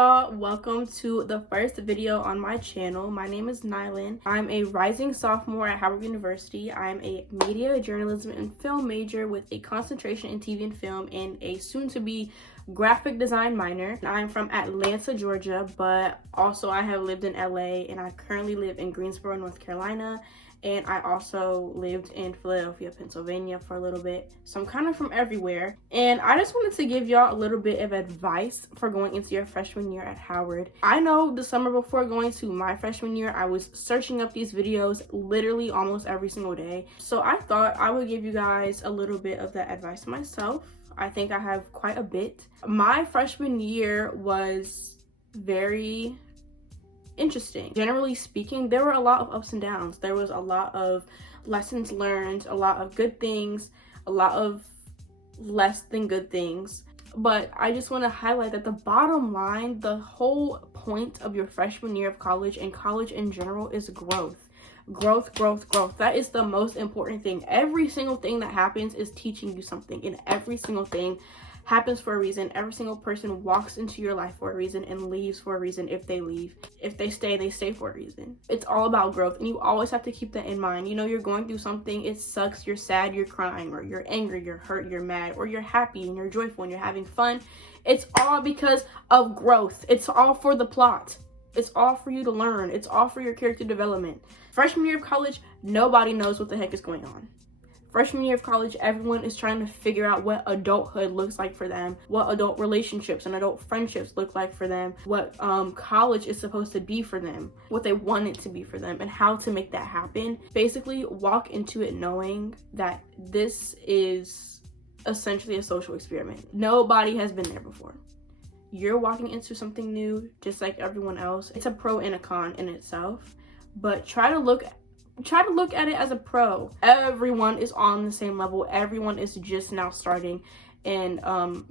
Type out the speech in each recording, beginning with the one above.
y'all, welcome to the first video on my channel. My name is Nylan. I'm a rising sophomore at Howard University. I'm a media, journalism, and film major with a concentration in TV and film and a soon-to-be graphic design minor. I'm from Atlanta, Georgia, but also I have lived in LA and I currently live in Greensboro, North Carolina. And I also lived in Philadelphia, Pennsylvania for a little bit. So I'm kind of from everywhere. And I just wanted to give y'all a little bit of advice for going into your freshman year at Howard. I know the summer before going to my freshman year, I was searching up these videos literally almost every single day. So I thought I would give you guys a little bit of that advice myself. I think I have quite a bit. My freshman year was very interesting. Generally speaking, there were a lot of ups and downs. There was a lot of lessons learned, a lot of good things, a lot of less than good things. But I just want to highlight that the bottom line, the whole point of your freshman year of college and college in general is growth. Growth. That is the most important thing. Every single thing that happens is teaching you something, and every single thing happens for a reason. Every single person walks into your life for a reason and leaves for a reason if they leave. If they stay for a reason. It's all about growth, and you always have to keep that in mind. You know, you're going through something, it sucks, you're sad, you're crying, or you're angry, you're hurt, you're mad, or you're happy and you're joyful and you're having fun. It's all because of growth. It's all for the plot. It's all for you to learn. It's all for your character development. Freshman year of college, nobody knows what the heck is going on. Freshman year of college, everyone is trying to figure out what adulthood looks like for them, what adult relationships and adult friendships look like for them, what college is supposed to be for them, what they want it to be for them, and how to make that happen. Basically, walk into it knowing that this is essentially a social experiment. Nobody has been there before. You're walking into something new, just like everyone else. It's a pro and a con in itself, but try to look at it as a pro. Everyone is on the same level. Everyone is just now starting, and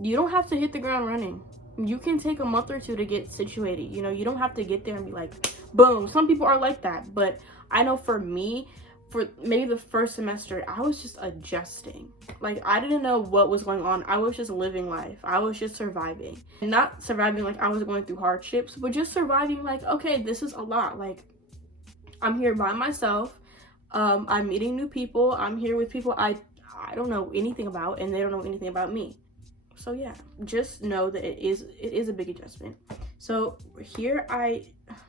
you don't have to hit the ground running. You can take a month or two to get situated. You know, you don't have to get there and be like, boom. Some people are like that, but I know for me, for maybe the first semester, I was just adjusting. Like, I didn't know what was going on. I was just living life. I was just surviving. Not surviving like I was going through hardships, but just surviving like, okay, this is a lot. Like, I'm here by myself. I'm meeting new people. I'm here with people I don't know anything about, and they don't know anything about me. So yeah, just know that it is a big adjustment. So here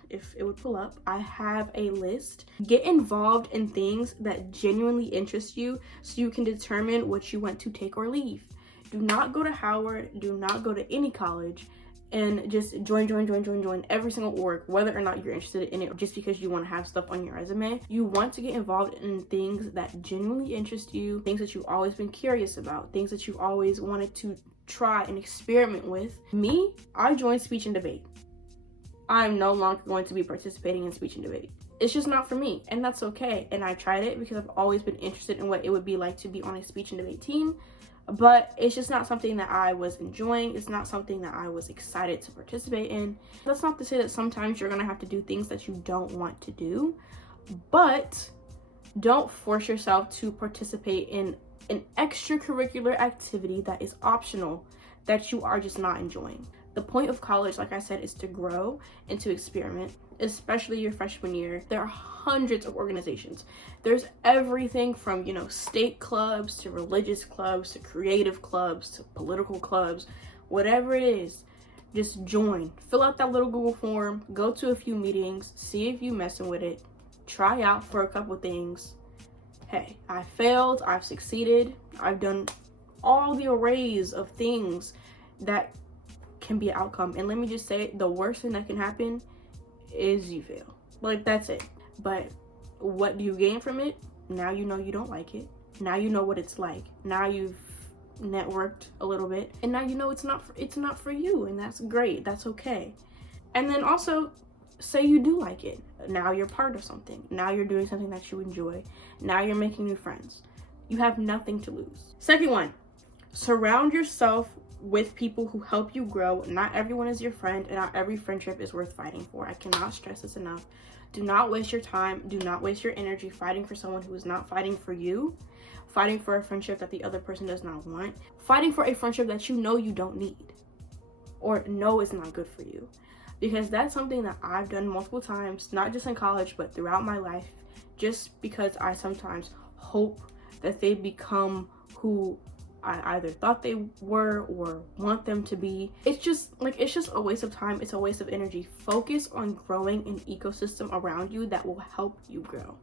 if it would pull up, I have a list. Get involved in things that genuinely interest you so you can determine what you want to take or leave. Do not go to Howard. Do not go to any college and just join every single org, whether or not you're interested in it, just because you want to have stuff on your resume. You want to get involved in things that genuinely interest you, things that you've always been curious about, things that you've always wanted to try and experiment with. Me, I joined speech and debate. I'm no longer going to be participating in speech and debate. It's just not for me, and that's okay. And I tried it because I've always been interested in what it would be like to be on a speech and debate team. But it's just not something that I was enjoying. It's not something that I was excited to participate in. That's not to say that sometimes you're gonna have to do things that you don't want to do, but don't force yourself to participate in an extracurricular activity that is optional, that you are just not enjoying. The point of college, like I said, is to grow and to experiment, especially your freshman year. There are hundreds of organizations. There's everything from, you know, state clubs to religious clubs to creative clubs to political clubs, whatever it is, just join. Fill out that little Google form, go to a few meetings, see if you messing with it, try out for a couple things. Hey, I failed, I've succeeded, I've done all the arrays of things that can be an outcome. And let me just say, the worst thing that can happen is you fail. Like, that's it. But what do you gain from it? Now you know you don't like it. Now you know what it's like. Now you've networked a little bit, and now you know it's not for you, and that's great. That's okay. And then also say you do like it. Now you're part of something. Now you're doing something that you enjoy. Now you're making new friends. You have nothing to lose. Second one, surround yourself with people who help you grow. Not everyone is your friend, and not every friendship is worth fighting for. I cannot stress this enough. Do not waste your time. Do not waste your energy fighting for someone who is not fighting for you, fighting for a friendship that the other person does not want, fighting for a friendship that you know you don't need. or no, it's not good for you. Because that's something that I've done multiple times, not just in college, but throughout my life, just because I sometimes hope that they become who I either thought they were or want them to be. It's just a waste of time. It's a waste of energy. Focus on growing an ecosystem around you that will help you grow.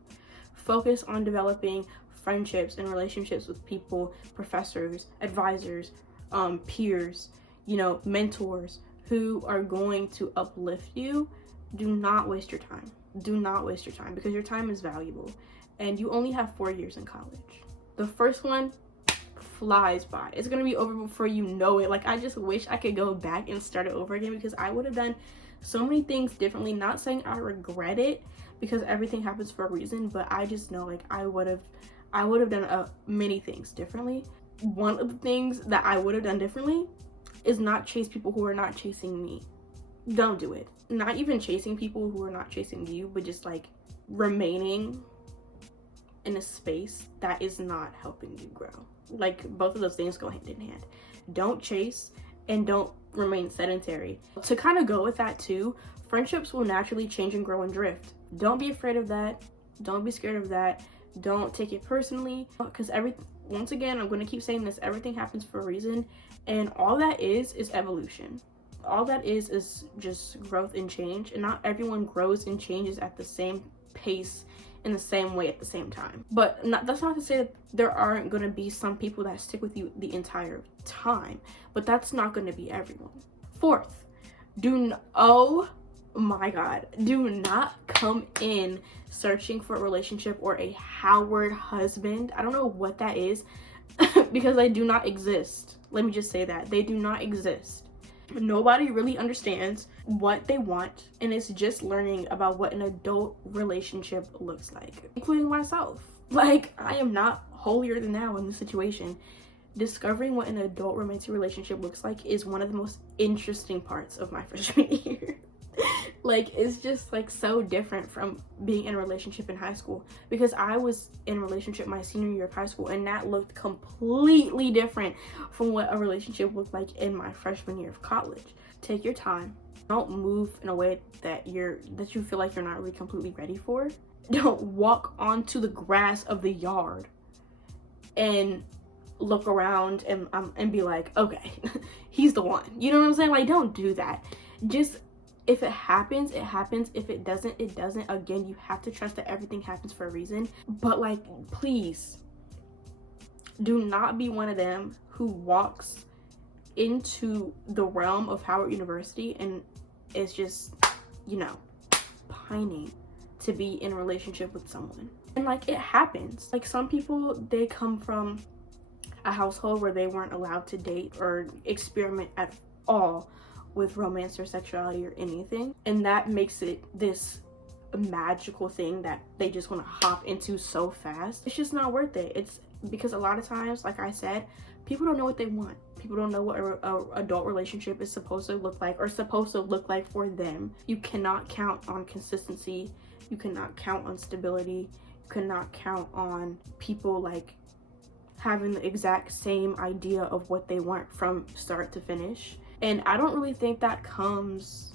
Focus on developing friendships and relationships with people, professors, advisors, peers, mentors who are going to uplift you. Do not waste your time. Do not waste your time, because your time is valuable and you only have 4 years in college. The first one flies by. It's gonna be over before you know it. Like, I just wish I could go back and start it over again, because I would have done so many things differently. Not saying I regret it, because everything happens for a reason, but I just know, like, I would have done many things differently. One of the things that I would have done differently is not chase people who are not chasing me. Don't do it. Not even chasing people who are not chasing you, but just like remaining in a space that is not helping you grow. Like, both of those things go hand in hand. Don't chase and don't remain sedentary. To kind of go with that too, friendships will naturally change and grow and drift. Don't be afraid of that. Don't be scared of that. Don't take it personally, because once again, I'm going to keep saying this, everything happens for a reason, and all that is evolution. All that is just growth and change, and not everyone grows and changes at the same pace in the same way at the same time. But that's not to say that there aren't going to be some people that stick with you the entire time, but that's not going to be everyone. Fourth, oh my god, do not come in searching for a relationship or a Howard husband. I don't know what that is because they do not exist. Let me just say that they do not exist. Nobody really understands what they want, and it's just learning about what an adult relationship looks like, including myself. Like, I am not holier than thou in this situation. Discovering what an adult romantic relationship looks like is one of the most interesting parts of my freshman year. Like, it's just like so different from being in a relationship in high school, because I was in a relationship my senior year of high school, and that looked completely different from what a relationship looked like in my freshman year of college. Take your time. Don't move in a way that you feel like you're not really completely ready for. Don't walk onto the grass of the yard and look around and be like, okay, he's the one. You know what I'm saying? Like, don't do that. Just, if it happens, it happens. If it doesn't, it doesn't. Again, you have to trust that everything happens for a reason. But, like, please do not be one of them who walks into the realm of Howard University and is just, pining to be in a relationship with someone. And, like, it happens. Like, some people, they come from a household where they weren't allowed to date or experiment at all with romance or sexuality or anything, and that makes it this magical thing that they just want to hop into so fast. It's just not worth it. It's because a lot of times, like I said, people don't know what they want. People don't know what a adult relationship is supposed to look like, or supposed to look like for them. You cannot count on consistency. You cannot count on stability. You cannot count on people like having the exact same idea of what they want from start to finish. And I don't really think that comes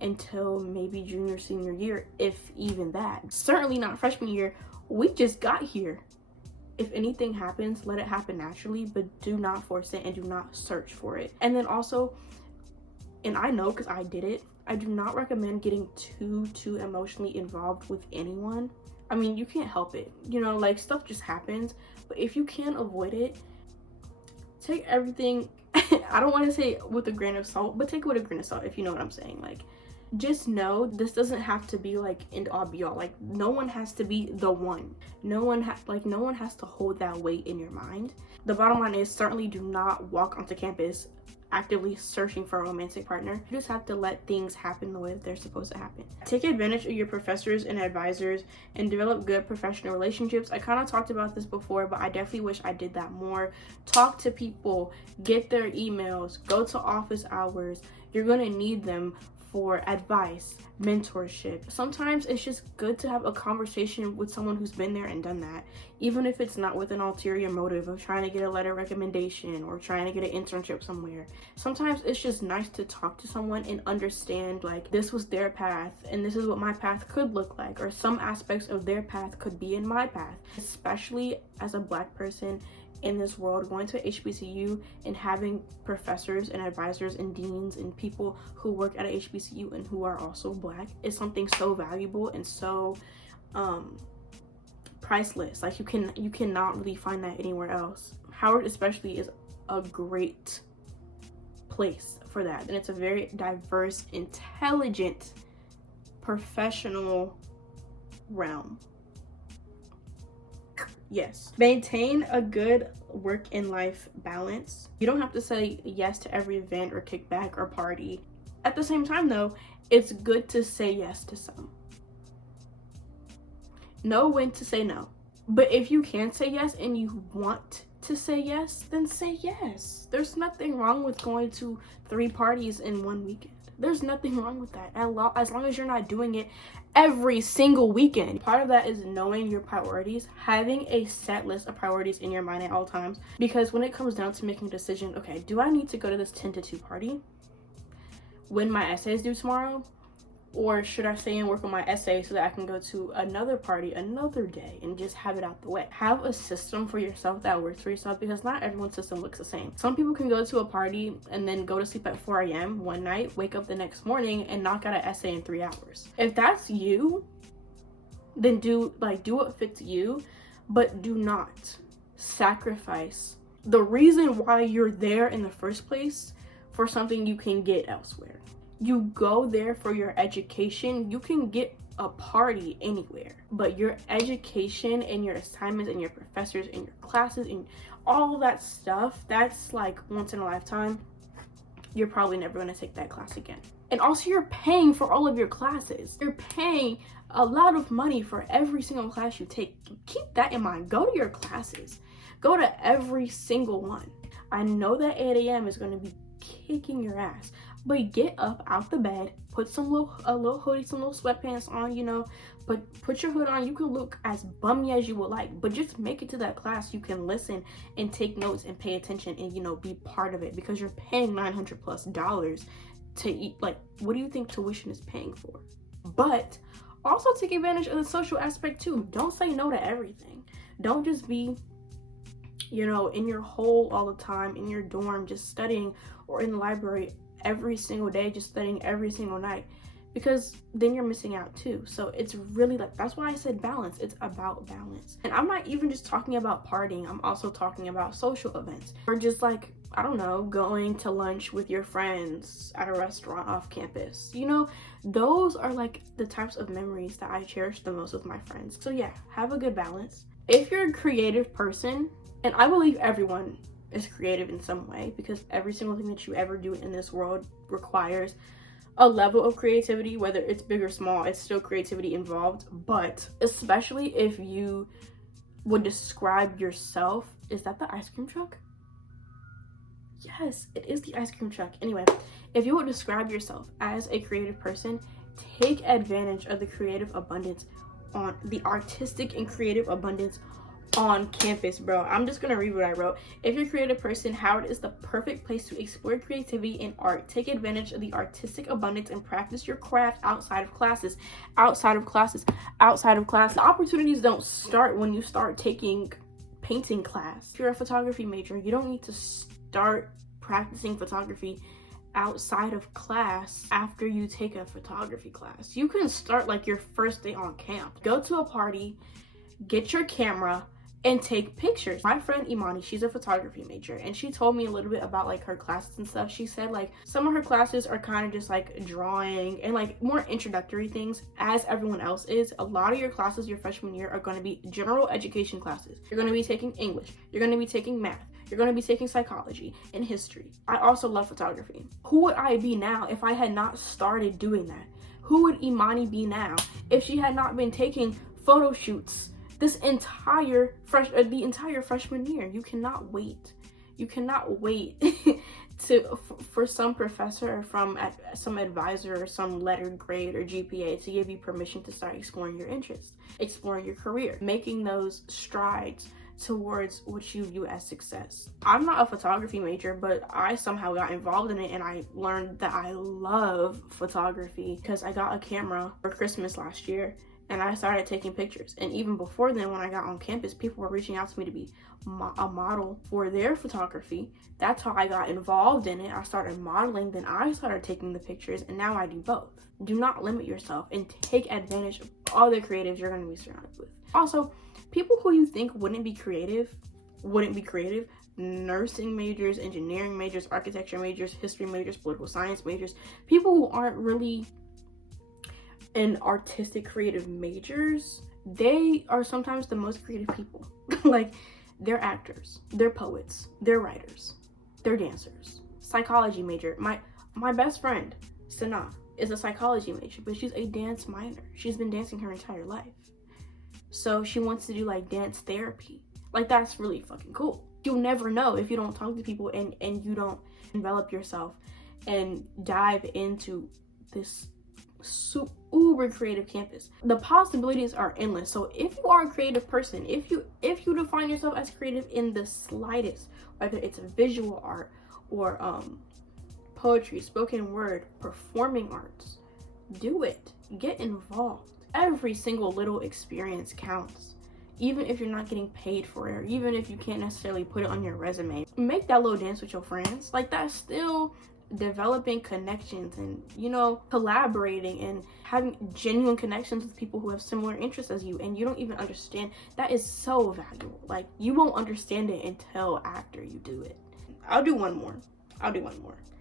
until maybe junior, senior year, if even that. Certainly not freshman year. We just got here. If anything happens, let it happen naturally, but do not force it and do not search for it. And then also, and I know because I did it, I do not recommend getting too emotionally involved with anyone. I mean, you can't help it. Like, stuff just happens. But if you can avoid it, take everything, I don't want to say with a grain of salt, but take it with a grain of salt, if you know what I'm saying. Like, just know this doesn't have to be like end all be all. Like, no one has to be the one. No one has to hold that weight in your mind. The bottom line is, certainly do not walk onto campus actively searching for a romantic partner. You just have to let things happen the way that they're supposed to happen. Take advantage of your professors and advisors and develop good professional relationships. I kind of talked about this before, but I definitely wish I did that more. Talk to people, get their emails, go to office hours. You're going to need them for advice, mentorship. Sometimes it's just good to have a conversation with someone who's been there and done that, even if it's not with an ulterior motive of trying to get a letter of recommendation or trying to get an internship somewhere. Sometimes it's just nice to talk to someone and understand, like, this was their path and this is what my path could look like, or some aspects of their path could be in my path. Especially as a Black person in this world, going to HBCU and having professors and advisors and deans and people who work at a HBCU and who are also Black is something so valuable and so priceless. Like, you cannot really find that anywhere else. Howard especially is a great place for that, and it's a very diverse, intelligent, professional realm. Yes. Maintain a good work and life balance. You don't have to say yes to every event or kickback or party. At the same time though, it's good to say yes to some. Know when to say no. But if you can say yes and you want to say yes, then say yes. There's nothing wrong with going to 3 parties in one weekend. There's nothing wrong with that, as long as you're not doing it every single weekend. Part of that is knowing your priorities, having a set list of priorities in your mind at all times. Because when it comes down to making a decision, okay, do I need to go to this 10 to 2 party when my essay is due tomorrow? Or should I stay and work on my essay so that I can go to another party another day and just have it out the way? Have a system for yourself that works for yourself, because not everyone's system looks the same. Some people can go to a party and then go to sleep at 4 a.m. one night, wake up the next morning and knock out an essay in 3 hours. If that's you, then do what fits you, but do not sacrifice the reason why you're there in the first place for something you can get elsewhere. You go there for your education. You can get a party anywhere, but your education and your assignments and your professors and your classes and all that stuff, that's like once in a lifetime. You're probably never going to take that class again. And also, you're paying for all of your classes. You're paying a lot of money for every single class you take. Keep that in mind. Go to your classes. Go to every single one. I know that 8 a.m. is going to be kicking your ass, but get up out the bed, put a little hoodie, some little sweatpants on, you know, but put your hood on. You can look as bummy as you would like, but just make it to that class. You can listen and take notes and pay attention and, you know, be part of it, because you're paying $900+ to eat. Like, what do you think tuition is paying for? But also take advantage of the social aspect too. Don't say no to everything. Don't just be, you know, in your hole all the time, in your dorm just studying, or in the library every single day just studying every single night, because then you're missing out too. So it's really, like, that's why I said balance. It's about balance. And I'm not even just talking about partying. I'm also talking about social events, or just, like, I don't know, going to lunch with your friends at a restaurant off campus. You know, those are like the types of memories that I cherish the most with my friends. So yeah, have a good balance. If you're a creative person, and I believe everyone is creative in some way, because every single thing that you ever do in this world requires a level of creativity, whether it's big or small, it's still creativity involved. But especially if you would describe yourself, is that the ice cream truck? Yes, it is the ice cream truck. Anyway, if you would describe yourself as a creative person, take advantage of the creative abundance, on the artistic and creative abundance on campus, bro. I'm just gonna read what I wrote. If you're a creative person, Howard is the perfect place to explore creativity and art. Take advantage of the artistic abundance and practice your craft outside of classes. Outside of classes. Outside of class. The opportunities don't start when you start taking painting class. If you're a photography major, you don't need to start practicing photography outside of class after you take a photography class. You can start like your first day on camp. Go to a party, get your camera, and take pictures. My friend Imani, she's a photography major, and she told me a little bit about like her classes and stuff. She said like some of her classes are kind of just like drawing and like more introductory things, as everyone else is. A lot of your classes your freshman year are going to be general education classes. You're going to be taking English, you're going to be taking math, you're going to be taking psychology and history. I also love photography. Who would I be now if I had not started doing that? Who would Imani be now if she had not been taking photo shoots this the entire freshman year? You cannot wait for some professor or from some advisor or some lettered grade or GPA to give you permission to start exploring your interests, exploring your career, making those strides towards what you view as success. I'm not a photography major, but I somehow got involved in it, and I learned that I love photography because I got a camera for Christmas last year, and I started taking pictures. And even before then, when I got on campus, people were reaching out to me to be a model for their photography. That's how I got involved in it. I started modeling, then I started taking the pictures, and now I do both. Do not limit yourself and take advantage of all the creatives you're going to be surrounded with. Also, people who you think wouldn't be creative. Nursing majors, engineering majors, architecture majors, history majors, political science majors, people who aren't really in artistic creative majors, they are sometimes the most creative people. Like, they're actors, they're poets, they're writers, they're dancers. Psychology major. My best friend, Sana, is a psychology major, but she's a dance minor. She's been dancing her entire life. So she wants to do like dance therapy. Like, that's really fucking cool. You'll never know if you don't talk to people and you don't develop yourself and dive into this uber creative campus. The possibilities are endless. So if you are a creative person, if you define yourself as creative in the slightest, whether it's visual art or poetry, spoken word, performing arts, do it. Get involved. Every single little experience counts. Even if you're not getting paid for it, or even if you can't necessarily put it on your resume, make that little dance with your friends. Like, that's still developing connections and, you know, collaborating and having genuine connections with people who have similar interests as you, and you don't even understand. That is so valuable. Like, you won't understand it until after you do it. I'll do one more.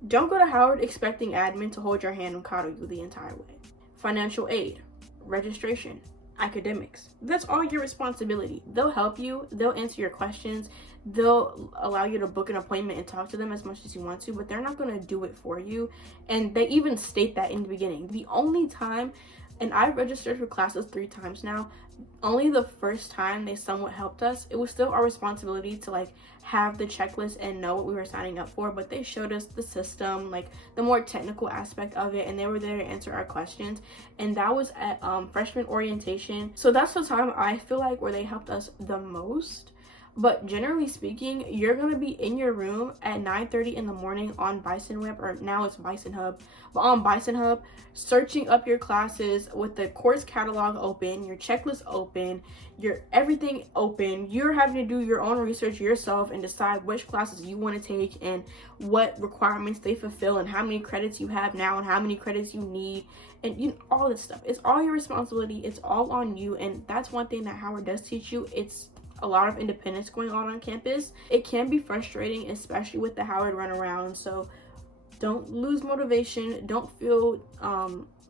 Don't go to Howard expecting admin to hold your hand and coddle you the entire way. Financial aid, registration, academics, that's all your responsibility. They'll help you, they'll answer your questions, they'll allow you to book an appointment and talk to them as much as you want to, but they're not going to do it for you. And they even state that in the beginning. The only time, and I've registered for classes 3 times now, only the first time they somewhat helped us. It was still our responsibility to like have the checklist and know what we were signing up for, but they showed us the system, like the more technical aspect of it, and they were there to answer our questions. And that was at freshman orientation. So that's the time I feel like where they helped us the most. But generally speaking, you're going to be in your room at 9:30 in the morning on Bison Web, or now it's Bison Hub, but on Bison Hub, searching up your classes with the course catalog open, your checklist open, your everything open. You're having to do your own research yourself and decide which classes you want to take and what requirements they fulfill and how many credits you have now and how many credits you need, and you know, all this stuff. It's all your responsibility. It's all on you, and that's one thing that Howard does teach you. It's a lot of independence going on campus. It can be frustrating, especially with the Howard runaround. So don't lose motivation. Don't feel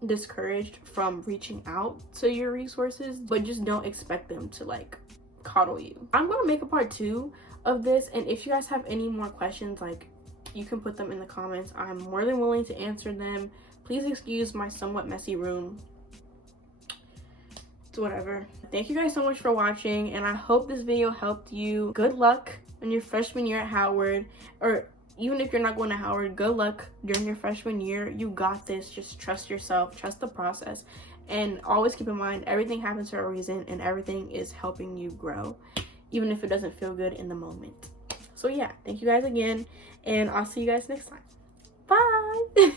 discouraged from reaching out to your resources, but just don't expect them to like coddle you. I'm gonna make a part 2 of this, and if you guys have any more questions, like, you can put them in the comments. I'm more than willing to answer them. Please excuse my somewhat messy room. It's whatever. Thank you guys so much for watching, and I hope this video helped you. Good luck in your freshman year at Howard, or even if you're not going to Howard, good luck during your freshman year. You got this. Just trust yourself, trust the process, and always keep in mind everything happens for a reason, and everything is helping you grow, even if it doesn't feel good in the moment. So yeah, thank you guys again, and I'll see you guys next time. Bye.